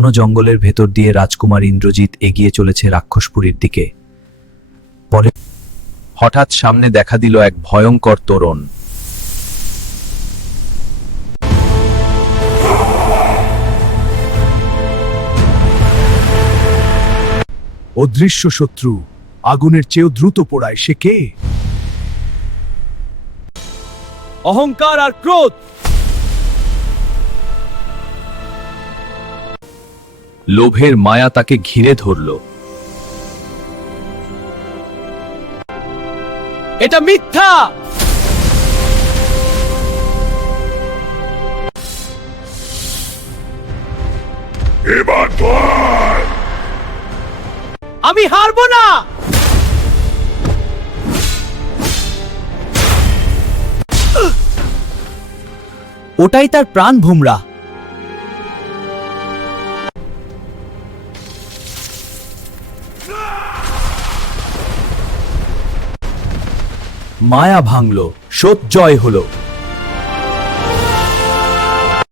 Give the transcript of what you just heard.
ঘন জঙ্গলের ভেতর দিয়ে রাজকুমার ইন্দ্রজিৎ এগিয়ে চলেছে রাক্ষসপুরীর দিকে। পরে হঠাৎ সামনে দেখা দিল এক ভয়ঙ্কর তোরণ। অদৃশ্য শত্রু, আগুনের চেয়েও দ্রুত পোড়ায়, সে কে? অহংকার আর ক্রোধ। লোভের মায়া তাকে ঘিরে ধরল। এটা মিথ্যা। আমি হারবো না। ওটাই তার প্রাণ ভোমরা। মায়া ভাঙল, সৎ জয় হলো।